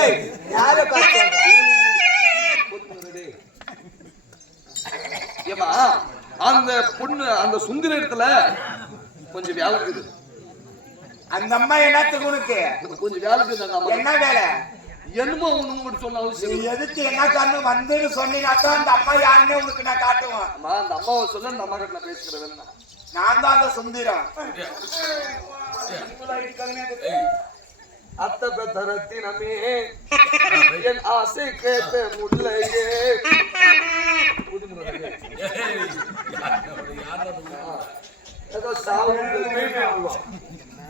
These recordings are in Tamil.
ஏய், யாரை ஏமா அந்த பொண்ணு அந்த சுந்தர இடத்துல கொஞ்சம் வேலை இருக்குது. அந்த அம்மா என்னத்துக்கு உனக்கு? கொஞ்சம் வேலை இருக்குது அந்த அம்மா. என்ன வேலை? என்னமோ ஒண்ணு உங்கள்கிட்ட சொன்ன நீ அவசியம். எதுக்கு என்ன கண்ணு வந்துன்னு சொன்னீங்கன்னா அந்த அம்மா யாருன்னு உனக்கு நான் காட்டுவேன். அம்மா அந்த அம்மாவை சொல்ல அந்த அம்மா கிட்ட நான் பேசிக்கிறேன். நான் தான் அந்த சுந்தரம். அத்த பெத்தரத்தினமே என் ஆசை கேட்ட முல்லையே. ஏதோ sound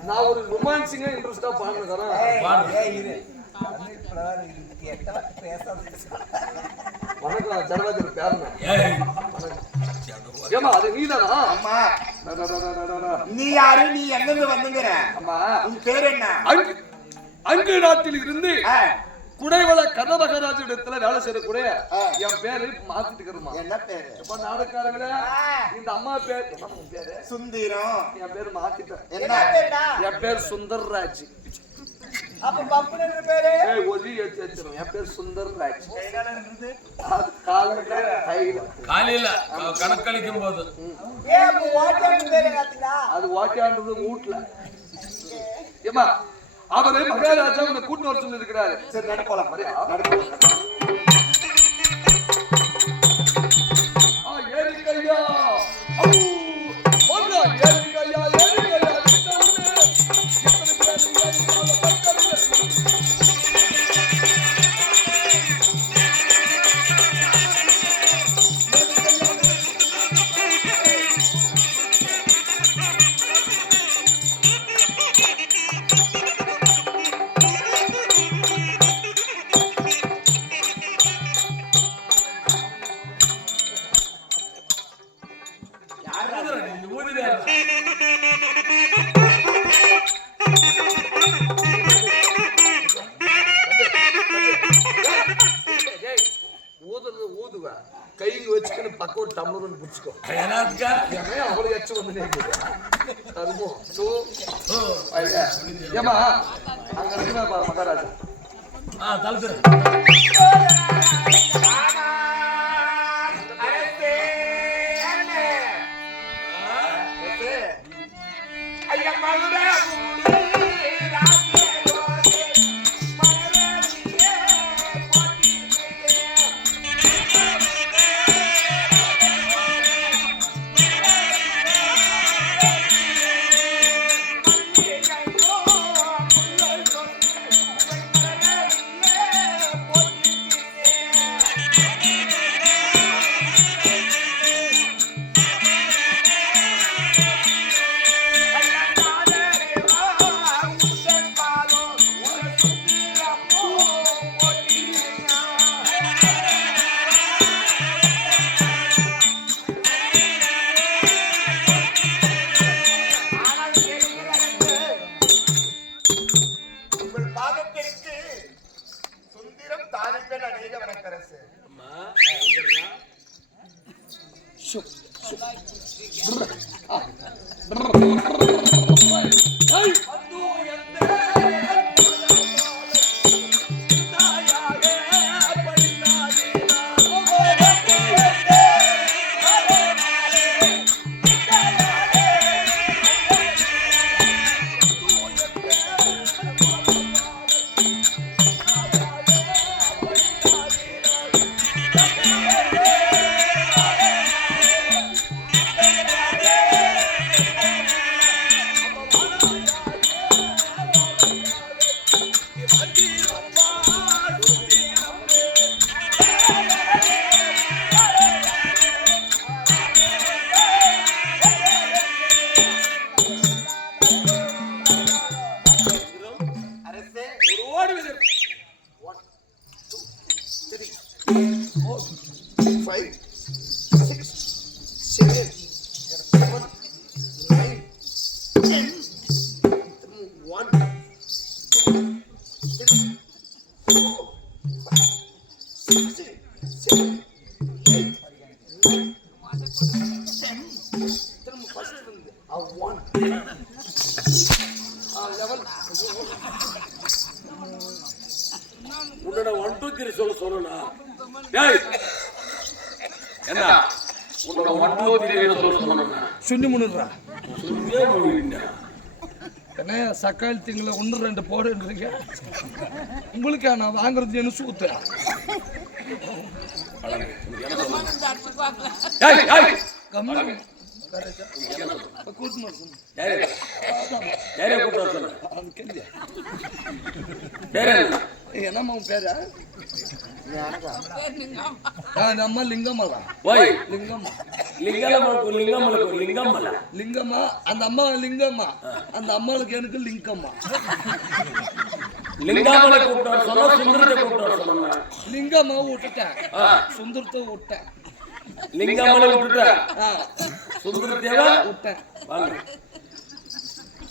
நான் ஒரு ரொமான்சிங்கா இன்ட்ரெஸ்டா பாடுறேன் வணக்கம் ஜனராஜர் பேருங்க. ஏமா அது நீதானா? அம்மா. நீ யாரு? நீ எங்கிருந்து வந்துங்கிற? அம்மா. உன் பேர் என்ன? அங்கு நாட்டில் இருந்து குடைவள கனபகராஜ இடத்துல வேலை செய்யக்கூடிய. என் பேரு மாத்திட்டு இருக்கிறோமா என்ன பேரு? இப்ப நாடகாரங்களே இந்த அம்மா பேர் பேரு? சுந்தரம். என் பேர் மாத்திட்டேன் என்ன என் பேர் சுந்தர்ராஜ். அப்ப பப்புன்னு பேரு? ஏய் ஒலி ஏத்தி வச்சிரும் என் பேர் சுந்தர்ராஜ். அது காலையில கையில. காலையில க- கணக்களிக்கும் போது அது ஓட்டியான்றது வீட்டுல ஏமா அவரே மகாராஜா உன்னை கூட்டு வர சொல்லி இருக்கிறாரு சரி நட மரியா நட ஏமா அங்க இருக்கிற மகாராஜா ஆ. அரசே. ஐயா மகுட Fight. என்ன உன்னோட சொல்ல சுண்ணி என்ன சக்காளி திங்களை ஒன்று ரெண்டு போடுன்றீங்க? உங்களுக்கு நான் வாங்குறது என்ன சூத்து? என்னம்மா உன் பேரா? அம்மா லிங்கம்மா தான். ஓய். லிங்கம்மா. லிங்கமலுக்கு லிங்கமல லிங்கம்மா அந்த அம்மா லிங்கம்மா. அந்த அம்மாளுக்கு எனக்கு லிங்கம்மா. லிங்காமலை வர சொன்னா சுந்தரத்தை கூட்ட வர சொன்னா லிங்கம்மா விட்டுட்டேன். சுந்தரத்தை விட்டேன். லிங்காமலை விட்டுட்ட? ஆ. சுந்தரத்தேவா? விட்டேன். வாங்க.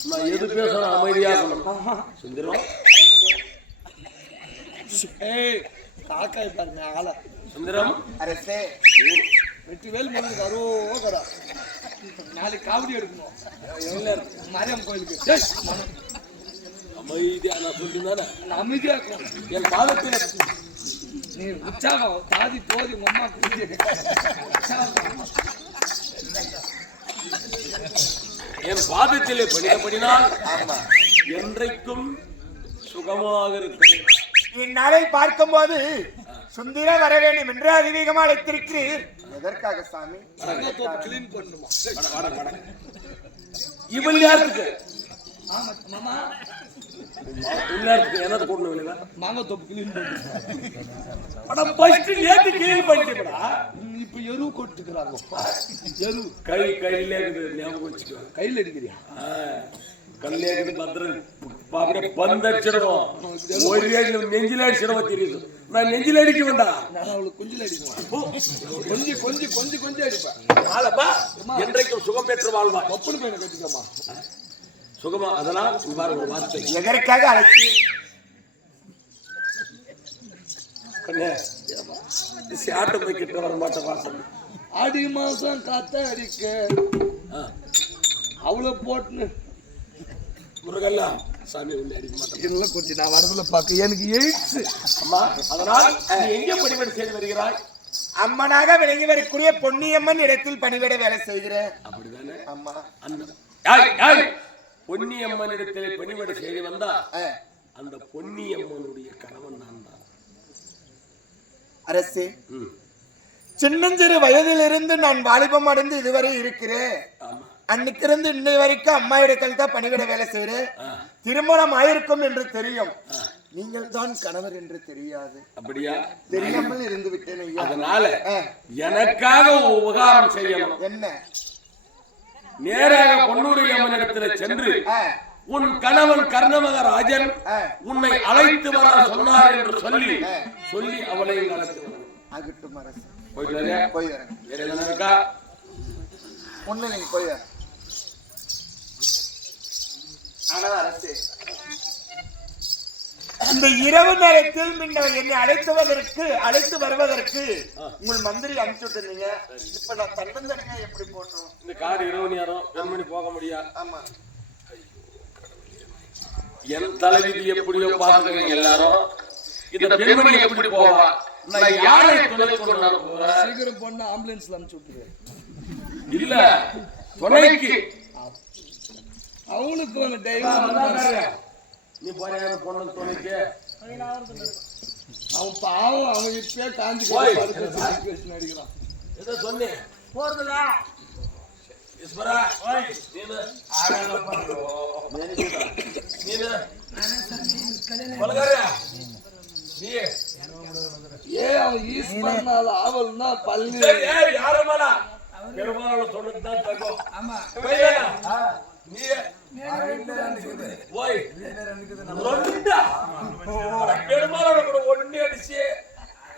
நான் எது பேசணும் அமைதியா இருக்கணும். சுந்தரம். ஏய் காக்காய் பாருங்க ஆளை. சுந்தரம். அரசே. வெற்றி வேல் முருகன் அரோகரா நாளைக்கு காவடி எடுக்கணும். மாரியம் கோயிலுக்கு. அமைதியா நான் சொல்லிருந்தானே நான் அமைதியா இருக்கணும். என் பாதத்தில் நீ உற்சாகம் தாதி தோதி உங்க அம்மா குடிச்சு என் பாதத்திலே படிக்கப்படினால் என்றைக்கும் சுகமாக இருக்கிறேன் இந்நாளை பார்க்கும்போது சுந்தர வர வேண்டும் என்று அதிவேகமாக அழைத்திருக்கிறீர். எதற்காக சாமி? கிளீன் பண்ணுமா? இவள் யாருக்கு? ஆமா மாமா. உள்ளாருக்கு என்னது கொண்டு வரல மாங்காய் தோப்பு கிளீன் பண்ணு ஃபர்ஸ்ட் ஏத்தி கிளீன் பண்ணிட்டா ம், இப்ப எரு கொட்டுக்கிறாங்க. எரு கை கையில ஞாபகம் வச்சுக்கோ. கையில் அடிக்கிறியா? இருக்குது பத்திரம் அப்படியே பந்தடிச்சிடும் ஒரு அடி நெஞ்சில அடிச்சிடும் தெரியுது நான் நெஞ்சில அடிக்க வேண்டாம் நான் அவளுக்கு குஞ்சில் அடிக்குவேன் கொஞ்சி கொஞ்சி கொஞ்சி கொஞ்சி அடிப்பேன் ஆளப்பா என்றைக்கும் சுகம் பெற்று வாழ்வா. ஒப்பனு பையனை கட்டிக்கம்மா சுகமா? அதெல்லாம் வார்த்தை. எதற்காக அழைச்சி? கிட்ட வர மாட்டேன் வாசல் ஆடி மாசம் காத்த அடிக்க அவ்வளோ போட்டுன்னு முருகல்லா சாமி உன்னை அடிக்க மாட்டேன் நான் வரதுல பார்க்க எனக்கு எயிட்ஸ் அம்மா அதனால் நீ எங்கே பணிபடி செய்து வருகிறாய்? அம்மனாக விளங்கி வரக்கூடிய பொன்னியம்மன் இடத்தில் பணிவிட வேலை செய்கிறேன். அப்படிதானே? அம்மா. அந்த யாய் யாய் பொன்னியம்மனிடத்திலே பணிபடி செய்து வந்தா அந்த பொன்னியம்மனுடைய கணவன் நான் தான். அரசே சின்னஞ்சிறு வயதிலிருந்து நான் வாலிபம் அடைந்து இதுவரை இருக்கிறேன். ஆமா அன்னைக்கிருந்து இன்னை வரைக்கும் அம்மா இடத்தில் தான் பணிவிட வேலை செய்கிறேன் ஆ, திருமணம் ஆயிருக்கும் என்று தெரியும். நீங்கள் தான் கணவர் என்று தெரியாது. அப்படியா? தெரியாமல் இருந்து விட்டேன் அதனால எனக்காக உபகாரம் செய்யணும். என்ன? நேராக பொன்னூரி அம்மனிடத்துல சென்று உன் கணவன் கர்ணமகராஜன் உன்னை அழைத்து வர சொன்னார் என்று சொல்லி சொல்லி அவளையும் அழைத்து. ஆகட்டும் அரசு. போயிட்டு? போய் வரேன். ஒண்ணு நீங்க போய் வரேன். இந்த இரவு நேரத்தில் முன்னர் என்னை அழைத்துவதற்கு அழைத்து வருவதற்கு உங்கள் மந்திரி அனுப்பிச்சு விட்டுருந்தீங்க. இப்ப நான் தன்னந்தனியா எப்படி போட்டோம் இந்த காடு இரவு நேரம் பெண்மணி போக முடியாது ஆமா. என் தலைவிதி எப்படியோ பாத்துக்கிறீங்க எல்லாரும். இந்த பெண்மணி எப்படி போவா? நான் யாரை துணை கொண்டு வர போறேன்? சீக்கிரம் பொண்ணு ஆம்புலன்ஸ்ல அனுப்பிச்சு விட்டுரு. இல்ல துணைக்கு. அவங்களுக்கு ஒரு டைவ் நீ போறியா பொண்ணு துணைக்கு அவன் பாவம் அவன் இப்பயே காஞ்சி ஓய். அடிக்கிறான். ஏதோ சொன்னேன் ஈஸ்வரா நீனு. நீனு. பலகாரியா நீ. ஏ அவன் ஈஸ்வரனால ஆவல்னா பள்ளி சரி ஏய் யாரமாடா பெருமாள் சொன்னது தான் பெருமாளோட கூட ஒண்ணு அடிச்சு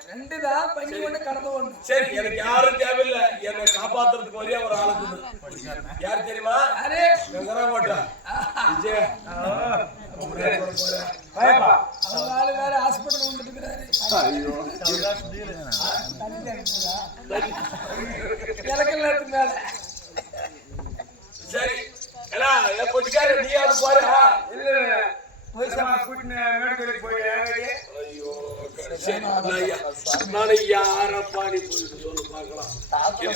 ரெண்டுதான் பண்ணி ஒண்ணு கடந்து ஒண்ணு சரி எனக்கு யாரும் தேவையில்லை. என்னை காப்பாத்துறதுக்கு ஒரே ஒரு ஆளு இருக்குது. யார் தெரியுமா? விஜய் அவங்க ஆளு வேற ஹாஸ்பிட்டல் வந்துட்டு இருக்கிறாரு ஐயோ இலக்கல் மேல சரி எல்லாம் என் பொட்டிக்கார நீ அது போறா ஐயோ சரி, நான் யா- நானு யாரப்பா நீ போயிட்டு சொல்லு பார்க்கலாம்.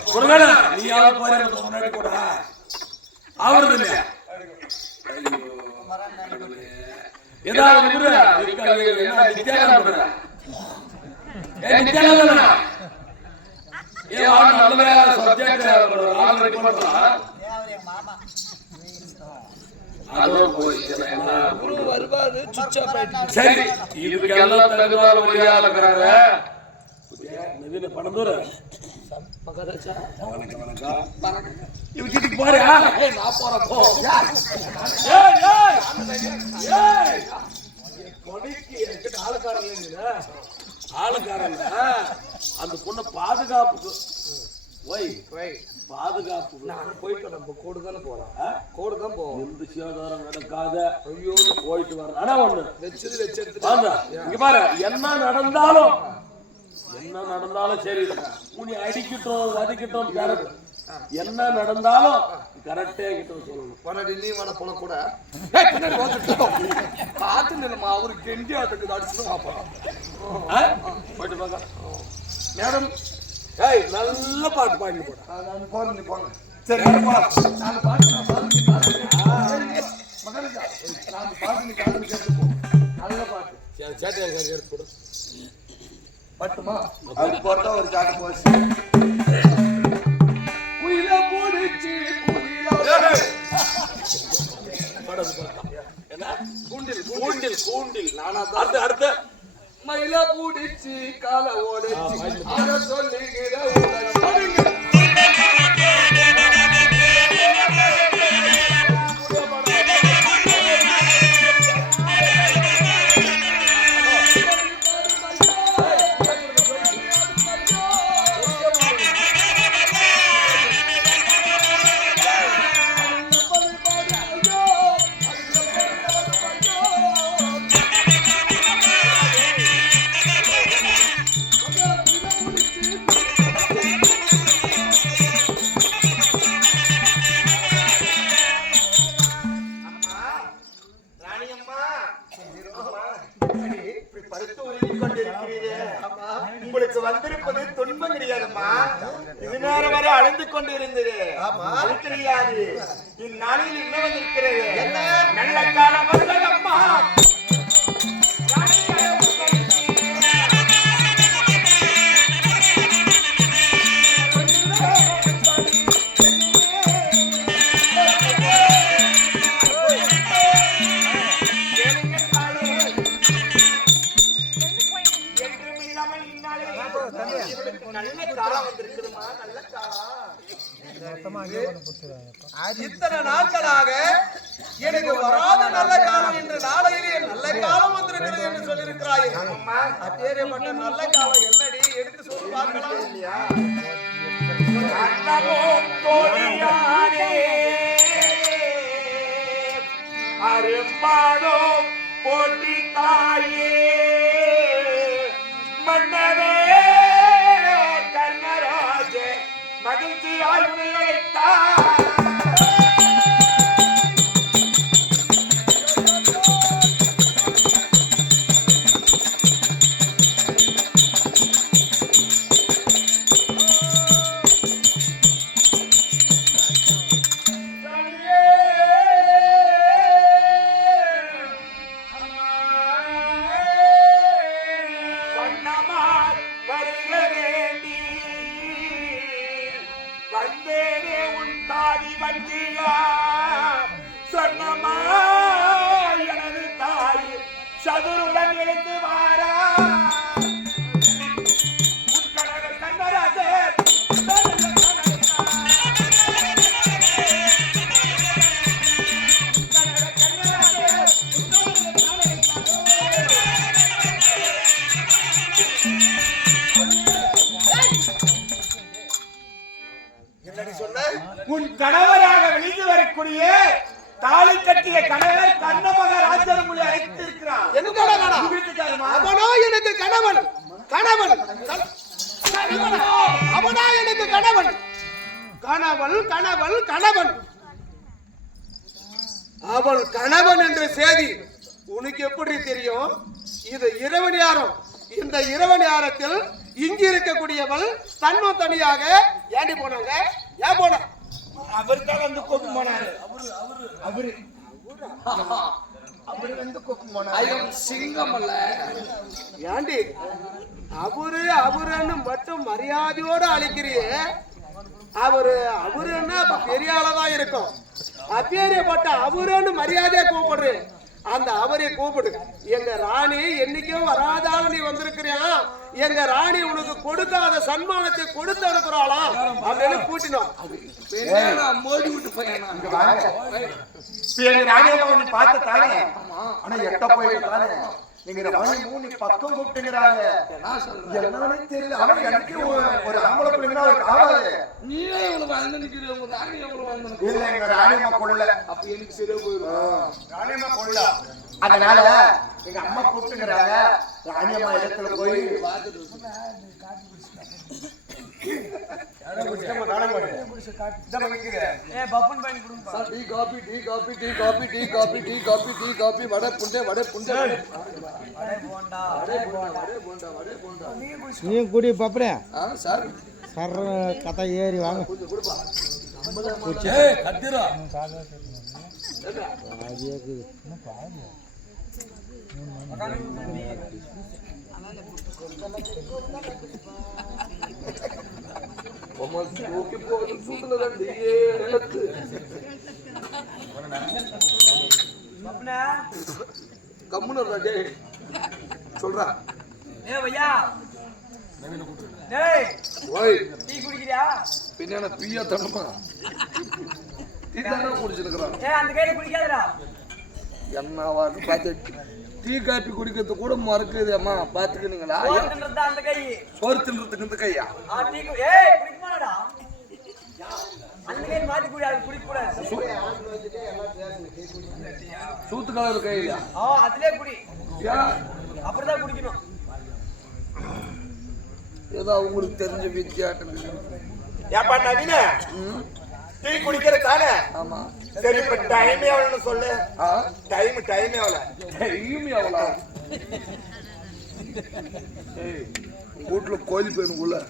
முருகனா, நீ யாரு போற முன்னாடி கூட அவரது இல்லையா? ஐயோ, ஏதாவது என்ன பண்ற? ஏ நித்யானந்தனா? ஏன் வா, நல்ல subject, ஆள் பண்றா? போய் என்ன குரு வருவாரு சரி இதுக்கெல்லாம் தகுந்தால் வழியா இருக்கிறாங்க நவீன பணந்தூர் மகாராஜா வணக்கம் வணக்கம் போறியா நான் போறேன் போ ஏய், ஏய், ஏய். கொடிக்கு என்கிட்ட ஆளுக்காரன் இல்லைங்களா? ஆளுக்காரன் இல்ல. அந்த பொண்ணை பாதுகாப்புக்கு ஒய் போய் பாதுகாப்புக்கு நான் போயிட்டு நம்ம கோடு தானே போறோம் ஆ? கோடு தான் போவோம் எந்த சேதாரம் நடக்காத ஐயோ போயிட்டு வர ஆனா ஒண்ணு வச்சது வச்சு எடுத்துட்டு வாங்க இங்க பாரு என்ன நடந்தாலும் என்ன நடந்தாலும் சரி உனி அடிக்கட்டும் வதக்கட்டும் கரெக்ட். என்ன நடந்தாலும் கரெக்டே கிட்ட சொல்லணும். வரடி நீ வர போல கூட. பின்னாடி பார்த்து நிலமா அவரு அடிச்சுட்டு வாப்பா. ஆ? போயிட்டு பாக்க மேடம் ஏய் நல்ல பாட்டு பாடி. போட நான் போறேன் நீ போங்க. சரி. நான் பாட்டு நான் பாட்டு நீ பாட்டு மகாராஜா நான் பாட்டு நீ கேட்டு போ நல்ல பாட்டு. சேட்டை எனக்கு எடுத்து கொடு பட்டுமா? அது போட்டா ஒரு சாட்டு போச்சு. குயில போடுச்சு. என்ன? கூண்டில் கூண்டில். கூண்டில் நானா அடுத்து அடுத்து. மயில பூடிச்சு கால ஓடிச்சு அத சொல்லுகிற இத்தனை நாட்களாக எனக்கு வராத நல்ல காலம் என்று நாளையிலே நல்ல காலம் வந்திருக்கிறது என்று சொல்லியிருக்கிறாயே. அம்மா நல்ல காலம் என்னடி? எடுத்து சொல்லி பார்க்கலாம். இல்லையா அருப்பாடோ அரும்பாடோ போட்டி தாயே. சொன்னமாய் எனது தாய். சதுருடன் எழுந்து வாரா. கட்டிய கணவர் கண்ணமக ராஜரமுடி அழைத்து இருக்கிறார் என்னடா கணவன்? வீட்டுக்காரமா அவனோ எனக்கு கணவன். கணவன். கண- கணவனா? அவனா எனக்கு கணவன். கணவன் கணவன் கணவன். அவள் கணவன் என்ற செய்தி உனக்கு எப்படி தெரியும்? இது இரவு நேரம் இந்த இரவு நேரத்தில் இங்கு இருக்கக்கூடியவள் தன்னும் தனியாக ஏண்டி போனாங்க ஏன் போன? அவர் தான் வந்து கூப்பிட்டு போனாரு. அவரு அவரு. வந்து கூப்பிட்டு போனாரு. ஐயம் சிங்கம் அல்ல ஏண்டி அவரு அவருன்னு மட்டும் மரியாதையோட அழைக்கிறியே. அவரு அவருன்னா பெரிய ஆளதான் இருக்கும். அப்பேரியப்பட்ட அவருன்னு மரியாதையா கூப்பிடுறு. அந்த அவரை கூப்பிடு. எங்க ராணி என்னைக்கும் வராதால நீ வந்திருக்கிறியா? எங்க ராணி உனக்கு கொடுக்காத சன்மானத்தை கொடுத்து அனுப்புறாளா? அப்படின்னு கூட்டினோம் மோதி விட்டு பையனா இங்க வாங்க. இப்ப எங்க நீ பார்த்த தானே? ஆனா எட்ட போயிட்டு தானே? நீங்க ராணி மூணு பக்கம் கூப்பிட்டுங்கிறாங்க. என்னன்னு தெரியல. அவன் எனக்கு ஒரு- ஆம்பளை பிள்ளைங்கன்னா அவருக்கு ஆகாது. நீயே இவ்வளவு நிக்கிறீங்க உங்க ராணி எவ்வளவு? இல்ல எங்க ராணியம்மா கொள்ள அப்ப எனக்கு சரியா போயிடும் ராணியம்மா கொள்ள அதனால எங்க அம்மா கூப்பிட்டுங்கிறாங்க. ராணியம்மா இடத்துல போய் சார், நீ குடி பப்பரே சார். கதை ஏறி வாங்க. கொஞ்சம் கொடுப்பா. ஏய் கத்திரா. பாதியா இருக்குது உம்மை தூக்கி போட்டு கம்முன்னு இருடா, டேய் சொல்றா ஏ பையா டேய் ஓய் டீ குடிக்கிறியா பின்ன பீயா தரணுமா டீ தானே குடிச்சிருக்கிறான் ஏ அந்த கையில குடிக்காதடா என்ன வாட்டு பார்த்து டீ காப்பி குடிக்கிறது கூட மறக்குது அம்மா பாத்துக்கினீங்களா ஓட்டுன்றதா அந்த கை சோறு தின்றதுக்கு இந்த கையா சூத்து கலர் கையில ஆ அதிலே குடி. அப்படிதான் குடிக்கணும். ஏதோ உங்களுக்கு தெரிஞ்ச வித்தியாட்டம். ஏப்பா நவீன? டீ குடிக்கிற தானே? ஆமா. சரி இப்ப டைம் எவ்வளவுன்னு சொல்லு. டைம் டைம் எவ்வளவு? டைம் எவ்வளோ ஏய் வீட்டுல கோழி சட்டி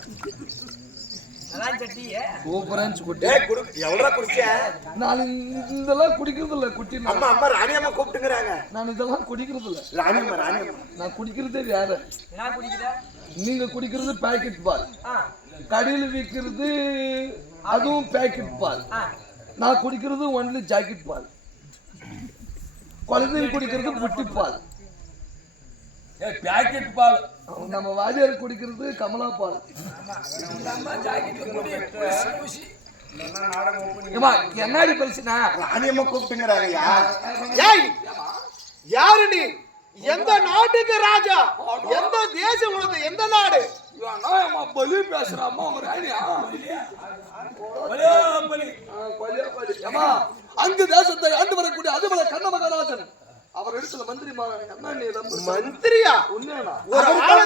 சூப்பரா குட்டி ஏய் குடு எவ்வளவு குடிச்ச? நான் இதெல்லாம் குடிக்கிறது இல்ல குட்டி. அம்மா அம்மா ராணியம்மா கூப்பிட்டுங்கிறாங்க. நான் இதெல்லாம் குடிக்கிறது இல்ல ராணியம்மா ராணியம்மா நான் குடிக்கிறதே வேற. நீங்க குடிக்கிறது பாக்கெட் பால் கடையில் விற்கிறது அதுவும் பாக்கெட் பால் நான் குடிக்கிறது ஒன்லி ஜாக்கெட் பால் குழந்தைங்க குடிக்கிறது பேக்கெட் பால். நம்ம வாஜியார் குடிக்கிறது கமலா பால். என்னடி பெருசுனா ராணியம்மா கூப்பிட்டுங்கிறாங்கய்யா யாரு நீ எந்த நாட்டுக்கு ராஜா? எந்த தேசம் உனது? எந்த நாடு? பலி பேசுறாமா அவங்க ராணியா? அந்த தேசத்தை ஆண்டு வரக்கூடிய அதுபோல கண்ண மகராஜன் அவர் இடத்துல மந்திரி மந்திரியா? உண்மையானா? ஒரு ஆளு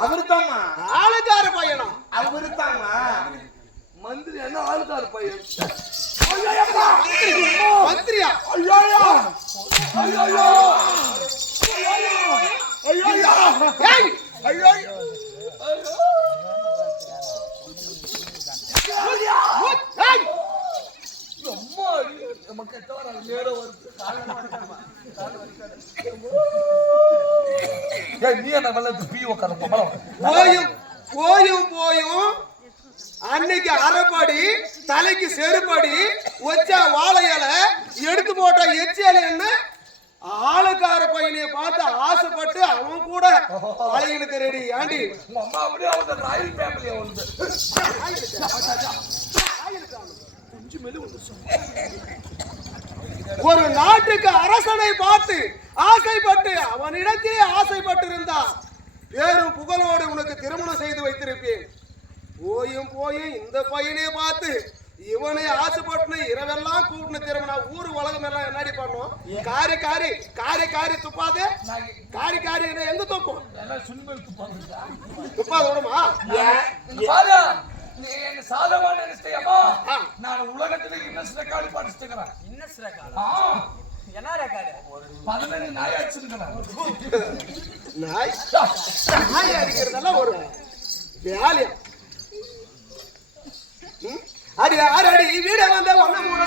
அவருதாம்மா. ஆளுக்கார பையனா? அவருதாம்மா. மந்திரி என்ன ஆளுக்காரு பையன் மந்திரியா ஏய் ஏய் அம்மா நம்ம கெட்டவரா நேரம் வருது ஏய், நீ என்ன வெள்ளத்து பீ உட்கார போலாம் போயும் போயும் போயும் அன்னைக்கு அரைப்படி தலைக்கு செருப்படி வச்சா வாழை இலை எடுத்து போட்ட எச்சி இலைன்னு ஆளுக்கார பையனைய பார்த்து ஆசைப்பட்டு அவன் கூட பையனுக்கு ரெடி ஆண்டி உங்க ராயல் ஃபேமிலியா வந்து ஒரு நாட்டுக்கு அரசனை பார்த்து ஆசைப்பட்டு அவனிடத்திலே ஆசைப்பட்டு இருந்தான் பேரும் புகழோடு உனக்கு திருமணம் செய்து வைத்திருப்பேன். போயும் போயும் இந்த பையனே பார்த்து இவனை ஆசைப்பட்டு இரவெல்லாம் கூட்டின திருமணம் ஊர் உலகம் எல்லாம் என்னடி பண்ணும்? காரி காரி காரி காரி துப்பாது. காரி காரி எங்க துப்பும் துப்பாது? விடுமா என்ன சாதமா நினைச்சிட்டியம்மா ஆ. நான் உலகத்துல இன்னஸ் ரெக்கார்டு சிறக்கா ஆ. என்ன ரெக்கார்டு பதினஞ்சு நாய் அடிச்சிருக்கேன் நாய்? நாய் அடிக்கிறதெல்லாம் ஒரு வேலையா? அடி ஆறடி வீட வந்த ஒண்ணு மூணு